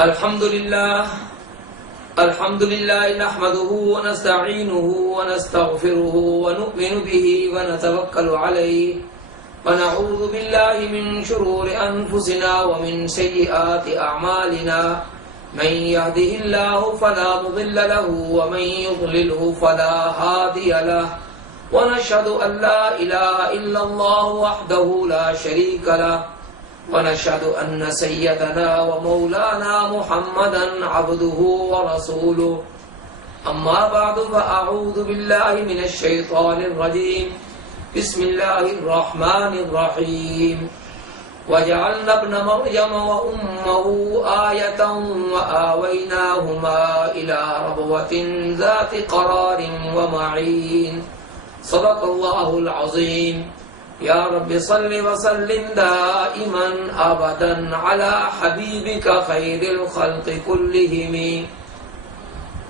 الحمد لله نحمده ونستعينه ونستغفره ونؤمن به ونتوكل عليه ونعوذ بالله من شرور أنفسنا ومن سيئات أعمالنا من يهده الله فلا مضل له ومن يضلله فلا هادي له ونشهد أن لا إله إلا الله وحده لا شريك له ونشهد أن سيدنا ومولانا محمدا عبده ورسوله أما بعد فأعوذ بالله من الشيطان الرجيم بسم الله الرحمن الرحيم وجعلنا ابن مريم وأمه آية وآويناهما إلى ربوة ذات قرار ومعين صدق الله العظيم یا رب صل وسلم دائما ابدا على حبیبک خیر الخلق کلہم۔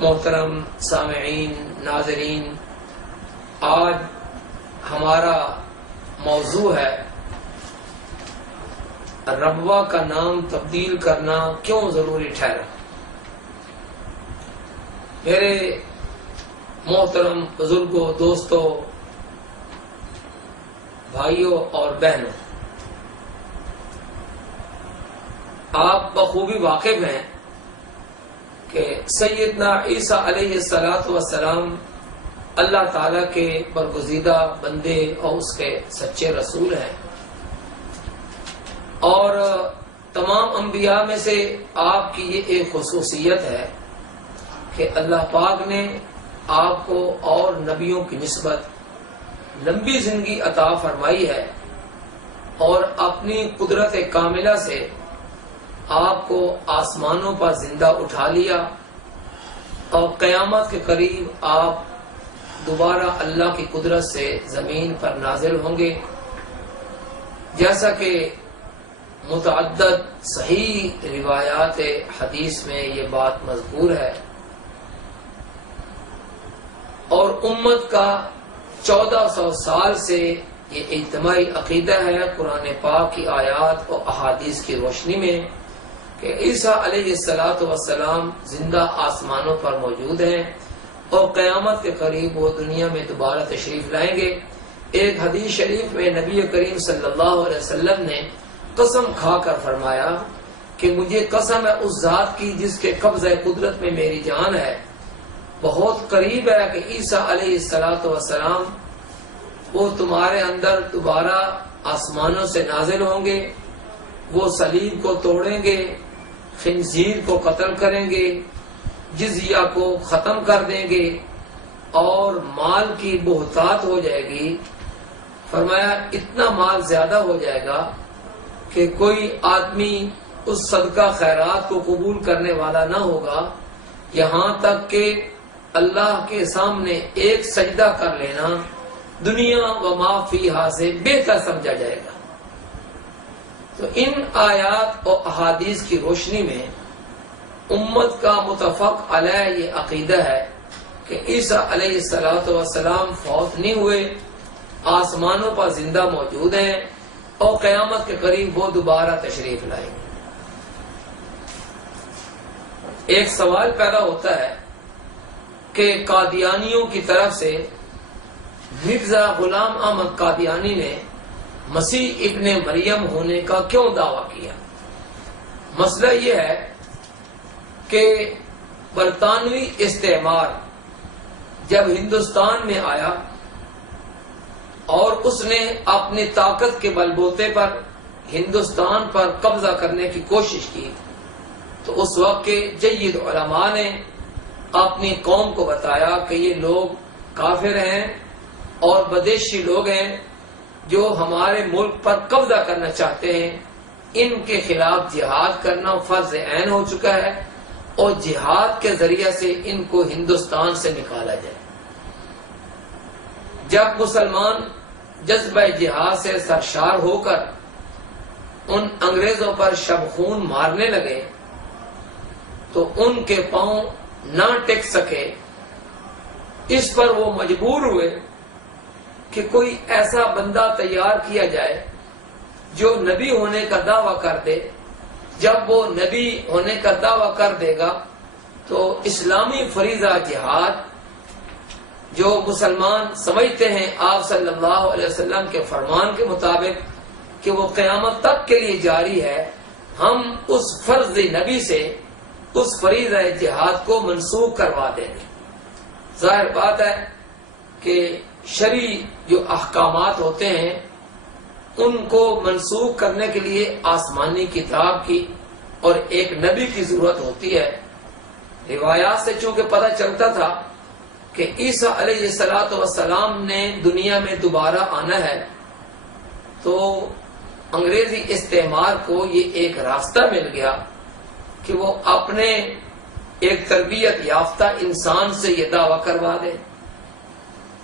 محترم سامعین، ناظرین، آج ہمارا موضوع ہے ربوہ کا نام تبدیل کرنا کیوں ضروری ٹھہرا۔ میرے محترم بزرگوں، دوستوں، بھائیوں اور بہنوں، آپ بخوبی واقف ہیں کہ سیدنا عیسیٰ علیہ السلام اللہ تعالیٰ کے برگزیدہ بندے اور اس کے سچے رسول ہیں، اور تمام انبیاء میں سے آپ کی یہ ایک خصوصیت ہے کہ اللہ پاک نے آپ کو اور نبیوں کی نسبت لمبی زندگی عطا فرمائی ہے، اور اپنی قدرت کاملہ سے آپ کو آسمانوں پر زندہ اٹھا لیا، اور قیامت کے قریب آپ دوبارہ اللہ کی قدرت سے زمین پر نازل ہوں گے، جیسا کہ متعدد صحیح روایات حدیث میں یہ بات مذکور ہے۔ اور امت کا 1400 سال سے یہ اجتماعی عقیدہ ہے قرآن پاک کی آیات اور احادیث کی روشنی میں کہ عیسیٰ علیہ السلام زندہ آسمانوں پر موجود ہیں، اور قیامت کے قریب وہ دنیا میں دوبارہ تشریف لائیں گے۔ ایک حدیث شریف میں نبی کریم صلی اللہ علیہ وسلم نے قسم کھا کر فرمایا کہ مجھے قسم ہے اس ذات کی جس کے قبضہ قدرت میں میری جان ہے، بہت قریب ہے کہ عیسیٰ علیہ السلام وہ تمہارے اندر دوبارہ آسمانوں سے نازل ہوں گے، وہ صلیب کو توڑیں گے، خنزیر کو قتل کریں گے، جزیہ کو ختم کر دیں گے، اور مال کی بہتات ہو جائے گی۔ فرمایا اتنا مال زیادہ ہو جائے گا کہ کوئی آدمی اس صدقہ خیرات کو قبول کرنے والا نہ ہوگا، یہاں تک کہ اللہ کے سامنے ایک سجدہ کر لینا دنیا و ما فیہا سے بہتر سمجھا جائے گا۔ تو ان آیات اور احادیث کی روشنی میں امت کا متفق علیہ یہ عقیدہ ہے کہ عیسیٰ علیہ السلام فوت نہیں ہوئے، آسمانوں پر زندہ موجود ہیں، اور قیامت کے قریب وہ دوبارہ تشریف لائیں گے۔ ایک سوال پیدا ہوتا ہے کہ قادیانیوں کی طرف سے مرزا غلام احمد قادیانی نے مسیح ابن مریم ہونے کا کیوں دعویٰ کیا؟ مسئلہ یہ ہے کہ برطانوی استعمار جب ہندوستان میں آیا اور اس نے اپنی طاقت کے بلبوتے پر ہندوستان پر قبضہ کرنے کی کوشش کی، تو اس وقت کے جید علماء نے اپنی قوم کو بتایا کہ یہ لوگ کافر ہیں اور بدیشی لوگ ہیں جو ہمارے ملک پر قبضہ کرنا چاہتے ہیں، ان کے خلاف جہاد کرنا فرض عین ہو چکا ہے، اور جہاد کے ذریعے سے ان کو ہندوستان سے نکالا جائے۔ جب مسلمان جذبہ جہاد سے سرشار ہو کر ان انگریزوں پر شب خون مارنے لگے تو ان کے پاؤں نہ ٹک سکے، اس پر وہ مجبور ہوئے کہ کوئی ایسا بندہ تیار کیا جائے جو نبی ہونے کا دعویٰ کر دے جب وہ نبی ہونے کا دعویٰ کر دے گا تو اسلامی فریضہ جہاد جو مسلمان سمجھتے ہیں آپ صلی اللہ علیہ وسلم کے فرمان کے مطابق کہ وہ قیامت تک کے لیے جاری ہے، ہم اس فرض نبی سے اس فریضہ جہاد کو منسوخ کروا دیں گے۔ ظاہر بات ہے کہ شرعی جو احکامات ہوتے ہیں ان کو منسوخ کرنے کے لیے آسمانی کتاب کی اور ایک نبی کی ضرورت ہوتی ہے۔ روایات سے چونکہ پتہ چلتا تھا کہ عیسیٰ علیہ السلام نے دنیا میں دوبارہ آنا ہے، تو انگریزی استعمار کو یہ ایک راستہ مل گیا کہ وہ اپنے ایک تربیت یافتہ انسان سے یہ دعویٰ کروا دے۔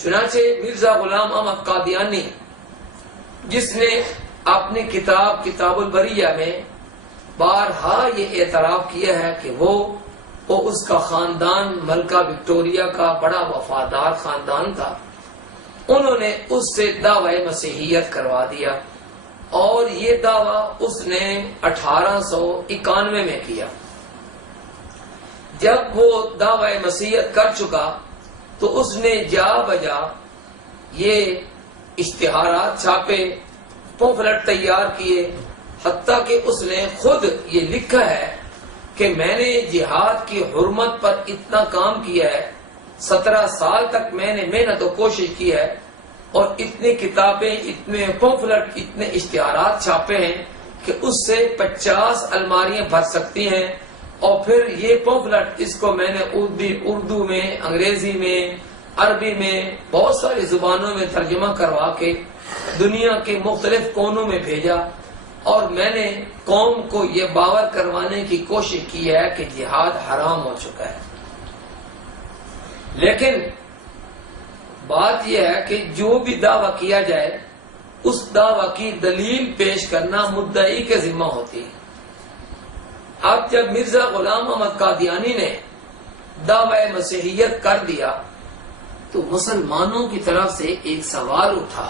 چنانچہ مرزا غلام احمد قادیانی، جس نے اپنی کتاب البریہ میں بارہا یہ اعتراف کیا ہے کہ وہ اس کا خاندان ملکہ وکٹوریہ کا بڑا وفادار خاندان تھا، انہوں نے اس سے دعوی مسیحیت کروا دیا، اور یہ دعویٰ اس نے 1891 میں کیا۔ جب وہ دعوی مسیحیت کر چکا تو اس نے جا بجا یہ اشتہارات چھاپے، پمفلٹ تیار کیے، حتیٰ کہ اس نے خود یہ لکھا ہے کہ میں نے جہاد کی حرمت پر اتنا کام کیا ہے، 17 سال تک میں نے محنت و کوشش کی ہے، اور اتنی کتابیں، اتنے پمفلٹ، اتنے اشتہارات چھاپے ہیں کہ اس سے 50 الماریاں بھر سکتی ہیں، اور پھر یہ پمفلٹ اس کو میں نے اردو میں، انگریزی میں، عربی میں، بہت ساری زبانوں میں ترجمہ کروا کے دنیا کے مختلف کونوں میں بھیجا، اور میں نے قوم کو یہ باور کروانے کی کوشش کی ہے کہ جہاد حرام ہو چکا ہے۔ لیکن بات یہ ہے کہ جو بھی دعویٰ کیا جائے اس دعویٰ کی دلیل پیش کرنا مدعی کے ذمہ ہوتی ہے۔ اب جب مرزا غلام احمد قادیانی نے دعوی مسیحیت کر دیا تو مسلمانوں کی طرف سے ایک سوال اٹھا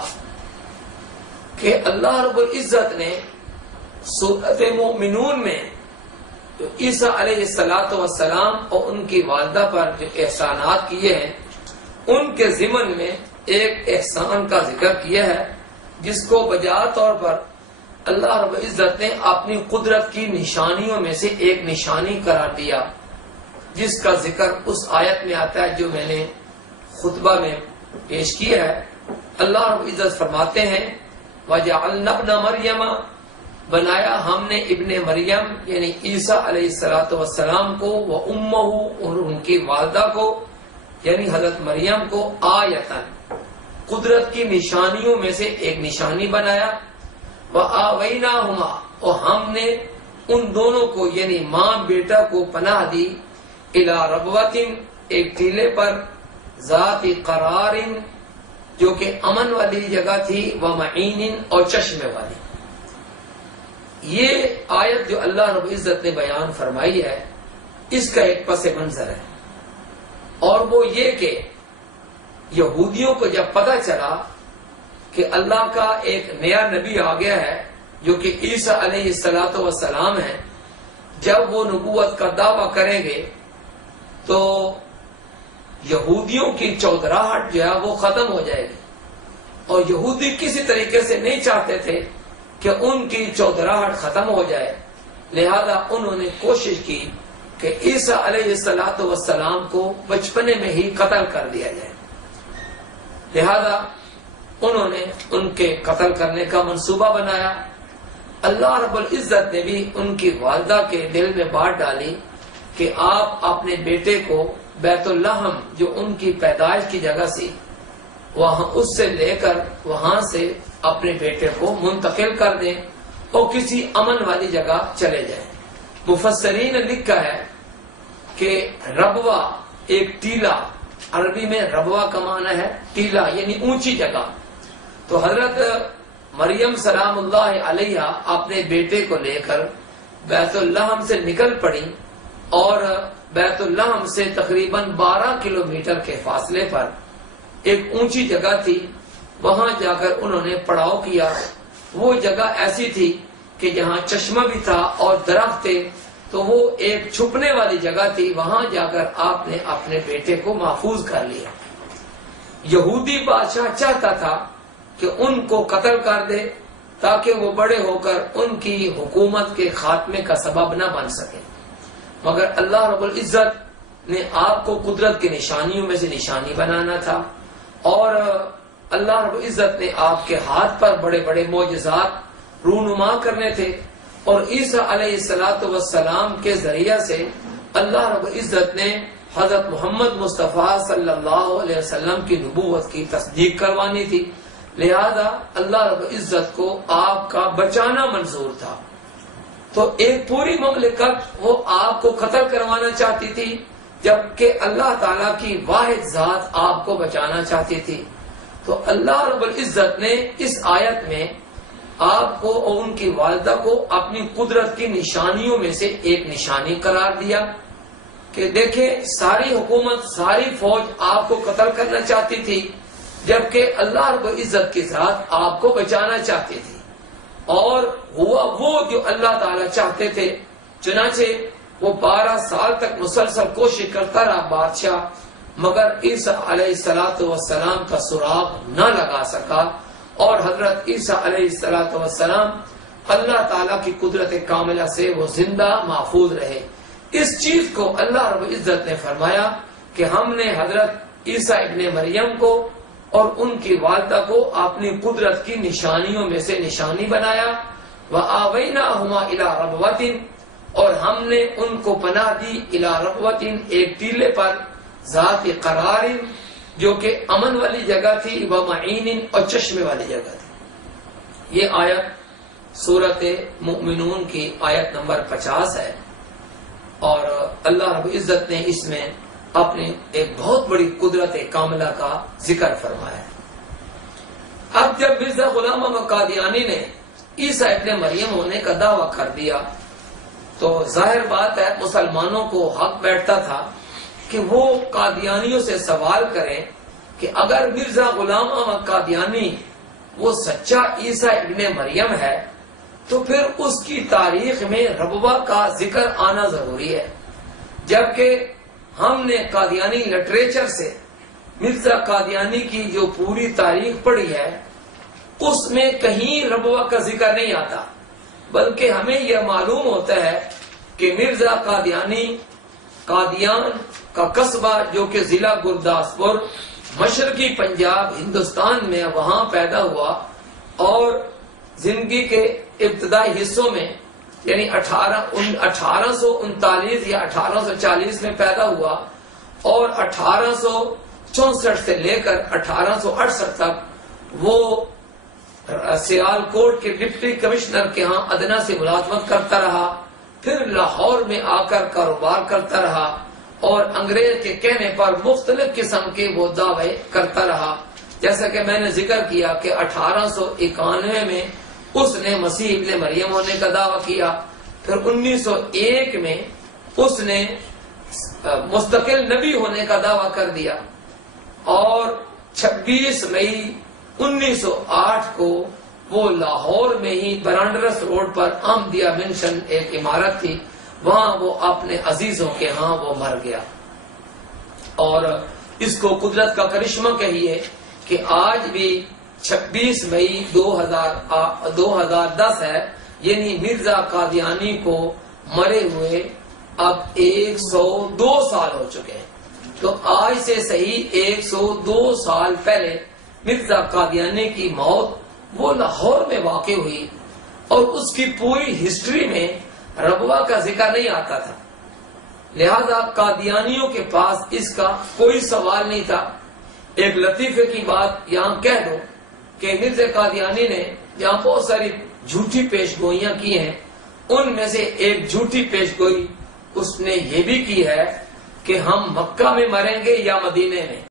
کہ اللہ رب العزت نے سورۃ مومنون میں جو عیسیٰ علیہ السلام اور ان کی والدہ پر جو احسانات کیے ہیں ان کے ضمن میں ایک احسان کا ذکر کیا ہے، جس کو بجا طور پر اللہ رب العزت نے اپنی قدرت کی نشانیوں میں سے ایک نشانی قرار دیا، جس کا ذکر اس آیت میں آتا ہے جو میں نے خطبہ میں پیش کیا ہے۔ اللہ رب العزت فرماتے ہیں وَجَعَلْنَا ابْنَ مَرْيَمَ، بنایا ہم نے ابن مریم یعنی عیسیٰ علیہ السلام کو، وَأُمَّهُ، اور ان کی والدہ کو یعنی حضرت مریم کو، آیتاً، قدرت کی نشانیوں میں سے ایک نشانی بنایا، وَآوَيْنَاهُمَا، اور ہم نے ان دونوں کو یعنی ماں بیٹا کو پناہ دی، إِلَى رَبْوَةٍ، ایک ٹیلے پر، ذات قرار، جو کہ امن والی جگہ تھی، وَمَعِينٍ، اور چشمے والی۔ یہ آیت جو اللہ رب العزت نے بیان فرمائی ہے اس کا ایک پس منظر ہے، اور وہ یہ کہ یہودیوں کو جب پتہ چلا کہ اللہ کا ایک نیا نبی آ گیا ہے جو کہ عیسیٰ علیہ السلام ہے، جب وہ نبوت کا دعویٰ کریں گے تو یہودیوں کی چودراہٹ جو ہے وہ ختم ہو جائے گی، اور یہودی کسی طریقے سے نہیں چاہتے تھے کہ ان کی چودراہٹ ختم ہو جائے، لہذا انہوں نے کوشش کی کہ عیسیٰ علیہ السلام کو بچپنے میں ہی قتل کر دیا جائے، لہذا انہوں نے ان کے قتل کرنے کا منصوبہ بنایا۔ اللہ رب العزت نے بھی ان کی والدہ کے دل میں بات ڈالی کہ آپ اپنے بیٹے کو بیت اللحم جو ان کی پیدائش کی جگہ سی وہاں اس سے لے کر وہاں سے اپنے بیٹے کو منتقل کر دیں اور کسی امن والی جگہ چلے جائیں۔ مفسرین نے لکھا ہے کہ ربوہ ایک ٹیلا، عربی میں ربوہ کا معنی ہے ٹیلا یعنی اونچی جگہ، تو حضرت مریم سلام اللہ علیہ اپنے بیٹے کو لے کر بیت اللحم سے نکل پڑی، اور بیت اللحم سے تقریباً 12 کلومیٹر کے فاصلے پر ایک اونچی جگہ تھی، وہاں جا کر انہوں نے پڑاؤ کیا۔ وہ جگہ ایسی تھی کہ جہاں چشمہ بھی تھا اور درخت تھے تو وہ ایک چھپنے والی جگہ تھی، وہاں جا کر آپ نے اپنے بیٹے کو محفوظ کر لیا۔ یہودی بادشاہ چاہتا تھا کہ ان کو قتل کر دے تاکہ وہ بڑے ہو کر ان کی حکومت کے خاتمے کا سبب نہ بن سکے، مگر اللہ رب العزت نے آپ کو قدرت کی نشانیوں میں سے نشانی بنانا تھا، اور اللہ رب العزت نے آپ کے ہاتھ پر بڑے بڑے معجزات رونما کرنے تھے، اور عیسیٰ علیہ السلام کے ذریعہ سے اللہ رب العزت نے حضرت محمد مصطفیٰ صلی اللہ علیہ وسلم کی نبوت کی تصدیق کروانی تھی، لہذا اللہ رب العزت کو آپ کا بچانا منظور تھا۔ تو ایک پوری مملکت وہ آپ کو قتل کروانا چاہتی تھی، جبکہ اللہ تعالیٰ کی واحد ذات آپ کو بچانا چاہتی تھی۔ تو اللہ رب العزت نے اس آیت میں آپ کو اور ان کی والدہ کو اپنی قدرت کی نشانیوں میں سے ایک نشانی قرار دیا کہ دیکھیں ساری حکومت، ساری فوج آپ کو قتل کرنا چاہتی تھی، جبکہ اللہ رب العزت کی ذات آپ کو بچانا چاہتی تھی، اور ہوا وہ جو اللہ تعالیٰ چاہتے تھے۔ چنانچہ وہ 12 سال تک مسلسل کوشش کرتا رہا بادشاہ، مگر عیسیٰ علیہ السلام کا سراغ نہ لگا سکا، اور حضرت عیسیٰ علیہ السلام اللہ تعالیٰ کی قدرت کاملہ سے وہ زندہ محفوظ رہے۔ اس چیز کو اللہ رب العزت نے فرمایا کہ ہم نے حضرت عیسیٰ ابن مریم کو اور ان کی والدہ کو اپنی قدرت کی نشانیوں میں سے نشانی بنایا، وَآوَيْنَاهُمَا إِلَىٰ رَبْوَةٍ، اور ہم نے ان کو پناہ دی إِلَىٰ رَبْوَةٍ، ایک ٹیلے پر، ذات قرار، جو کہ امن والی جگہ تھی، وَمَعِينٍ، اور چشمے والی جگہ تھی۔ یہ آیت سورۃ مؤمنون کی آیت نمبر 50 ہے، اور اللہ رب العزت نے اس میں اپنی ایک بہت بڑی قدرت کاملہ کا ذکر فرمایا ہے۔ اب جب مرزا غلام احمد قادیانی نے عیسیٰ ابن مریم ہونے کا دعویٰ کر دیا تو ظاہر بات ہے مسلمانوں کو حق بیٹھتا تھا کہ وہ قادیانیوں سے سوال کریں کہ اگر مرزا غلام احمد قادیانی وہ سچا عیسیٰ ابن مریم ہے تو پھر اس کی تاریخ میں ربوہ کا ذکر آنا ضروری ہے، جبکہ ہم نے قادیانی لٹریچر سے مرزا قادیانی کی جو پوری تاریخ پڑھی ہے اس میں کہیں ربوہ کا ذکر نہیں آتا، بلکہ ہمیں یہ معلوم ہوتا ہے کہ مرزا قادیانی قادیان کا قصبہ جو کہ ضلع گرداسپور مشرقی پنجاب ہندوستان میں وہاں پیدا ہوا، اور زندگی کے ابتدائی حصوں میں یعنی 1839 یا 1840 میں پیدا ہوا، اور 1864 سے لے کر 1868 تک وہ سیال کوٹ کے ڈپٹی کمشنر کے ہاں ادنا سے ملازمت کرتا رہا، پھر لاہور میں آ کر کاروبار کرتا رہا، اور انگریز کے کہنے پر مختلف قسم کے وہ دعوے کرتا رہا، جیسا کہ میں نے ذکر کیا کہ 1891 میں اس نے مسیح ابن مریم ہونے کا دعویٰ کیا، پھر 1901 میں اس نے مستقل نبی ہونے کا دعویٰ کر دیا، اور 26 مئی 1908 کو وہ لاہور میں ہی برانڈرس روڈ پر احمدیہ منشن ایک عمارت تھی، وہاں وہ اپنے عزیزوں کے ہاں وہ مر گیا۔ اور اس کو قدرت کا کرشمہ کہیے کہ آج بھی 26 مئی 2010 ہے، یعنی مرزا قادیانی کو مرے ہوئے اب 102 سال ہو چکے ہیں۔ تو آج سے صحیح 102 سال پہلے مرزا قادیانی کی موت وہ لاہور میں واقع ہوئی، اور اس کی پوری ہسٹری میں ربوہ کا ذکر نہیں آتا تھا، لہذا قادیانیوں کے پاس اس کا کوئی سوال نہیں تھا۔ ایک لطیفے کی بات یہاں کہہ دو کہ مرزا قادیانی نے جہاں بہت ساری جھوٹی پیش گوئیاں کی ہیں، ان میں سے ایک جھوٹی پیش گوئی اس نے یہ بھی کی ہے کہ ہم مکہ میں مریں گے یا مدینے میں۔